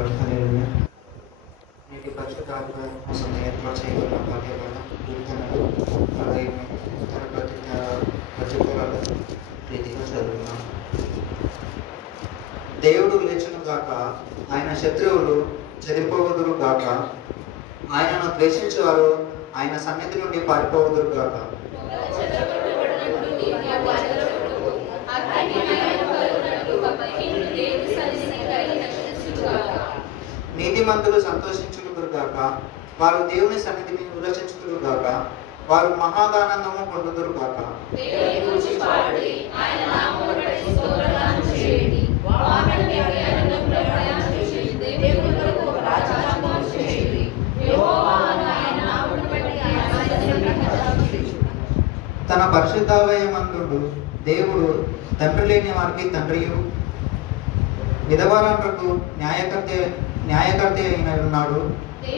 Lord. హల్లెలూయా. నేటి పరిశుద్ధ ఆదివారం కోసం ఏర్పాటు చేయబడిన పాఠ్యభాగం కీర్తనలు అలాగే ఇతర ప్రతిఫలాల రీతిగా చదువుతున్నాం. దేవుడు లేచును గాక, ఆయన శత్రువులు చెదిరిపోవదురు గాక, ఆయనను ద్వేషించేవారు ఆయన సన్నిధి నుండి పారిపోవదురు గాక. నీతిమంతులు సంతోషించుదురు గాక, వారు దేవుని సన్నిధిని ఉల్లసించుదురు గాక, వారు మహాదానందము పొందుదురు గాక. తన పరిశుద్ధాలయమందు దేవుడు తండ్రి లేని వారికి తండ్రియు, విధవరాండ్రకు న్యాయకర్త అయిన ఉన్నాడు.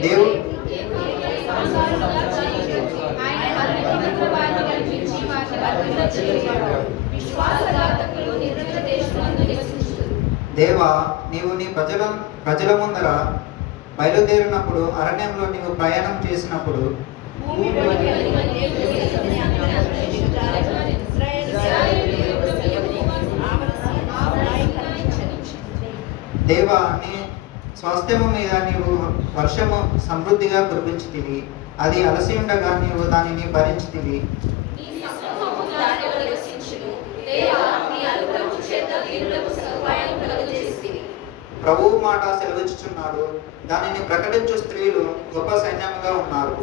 దేవుడు దేవా, నీవు నీ ప్రజల ముందర బయలుదేరినప్పుడు, అరణ్యంలో నీవు ప్రయాణం చేసినప్పుడు, దేవా, నీ స్వాస్థ్యము మీద నీవు వర్షము సమృద్ధిగా కురిపించితివి. అది అలసి ఉండగా నీవు దానిని భరించితివి. ప్రభువు మాట సెలవిచ్చుచున్నాడు, దానిని ప్రకటించు స్త్రీలు గొప్ప సైన్యముగా ఉన్నారు.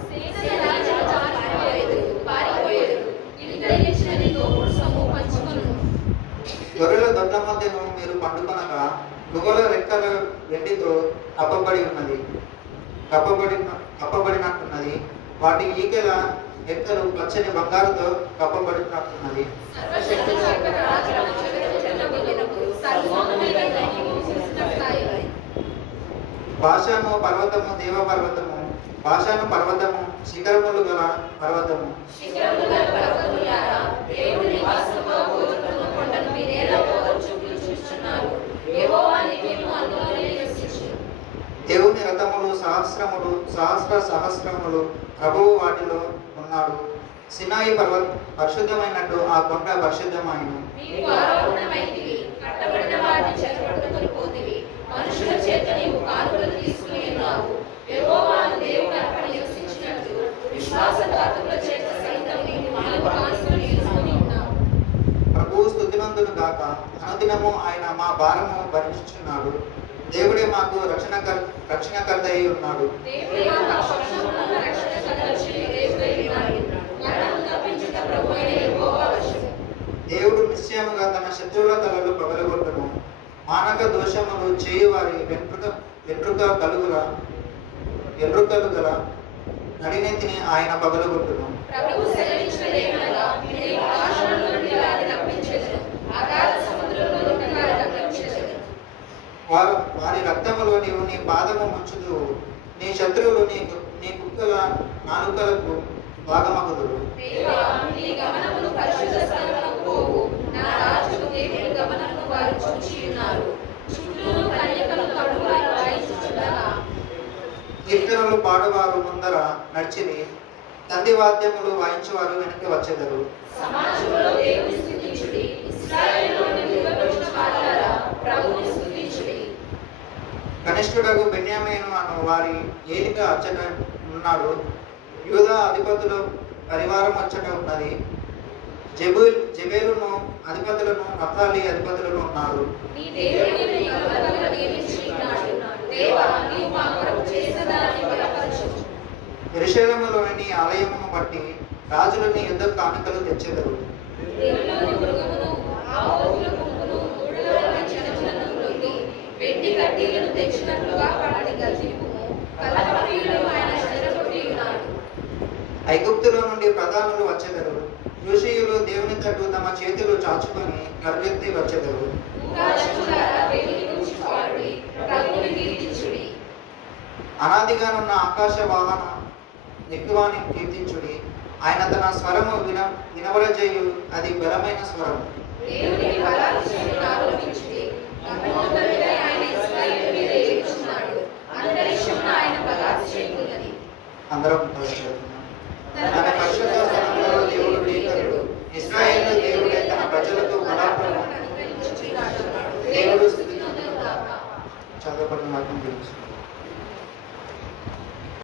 గొర్రెల దొడ్ల మధ్యను మీరు పండుకొనగా, గువ్వల రెక్కల వెండితో కప్పబడినట్టున్నది. వాటి ఈకెల రెక్కలు పచ్చని బంగారుతో కప్పబడినట్టున్నది. భాషాను పర్వతము దేవపర్వతము, భాషాను పర్వతము శిఖరములు గల పర్వతము. దేవుని రథములు సహస్రములు ప్రభువు వాటిలో ఉన్నాడు. సినాయి పరిశుద్ధమైనట్టు ఆ కొండ పరిశుద్ధమైన. ప్రభువు స్తుతినందును గాక, అనుదినము ఆయన మా భారము భరించుచున్నాడు. దేవుడే మాకు రక్షణకర్త అయి ఉన్నాడు. దేవుడు నిశ్చయముగా తన శత్రువుల తలలు పగలగొట్టును. మానక దోషములు చేయువారి వెంట్రుకలు గల నడినెత్తిని ఆయన పగలగొట్టును. వారి రక్తములో నీవు నీ పాదము ముంచుదు. నీ శత్రువులు నీ కుక్కల నాలుకలకు భాగమగుదురు. కీర్తనలు పాడువారు ముందర నడిచిరి, తంది వాద్యములు వాయించువారు వెనక్కి వచ్చెదరు. కనిష్ఠుడగు బెన్యామీను అను వారి ఏలిక అచ్చట ఉన్నాడు. యూదా అధిపతుల పరివారం అచ్చట ఉన్నది. జెబేలును అధిపతులను, నఫ్తాలి అధిపతులను ఉన్నారు. యెరూషలేములోని నీ ఆలయమును బట్టి రాజులని యుద్ధ కానుకలు తెచ్చెదరు. ఐగుప్తులో నుండి ప్రధానులు వచ్చెదరు. ఋషియులు దేవుని తట్టు తమ చేతులు చాచుకొని కరువెత్తి వచ్చెదరు. అనాదిగానున్న ఆకాశ వాహన ఎక్కువాన్ని కీర్తించుడి. ఆయన తన స్వరము వినవరజేయు, అది బలమైన స్వరము. అందరం చదువుతున్నాం. తన పరిశుద్ధ స్థలంలో దేవుడు ప్రీతరుడు, ఇశ్రాయేలు దేవుడే తన ప్రజలకు బలాపరము. దేవుడు చదువుకున్న వాటిని తెలుసు.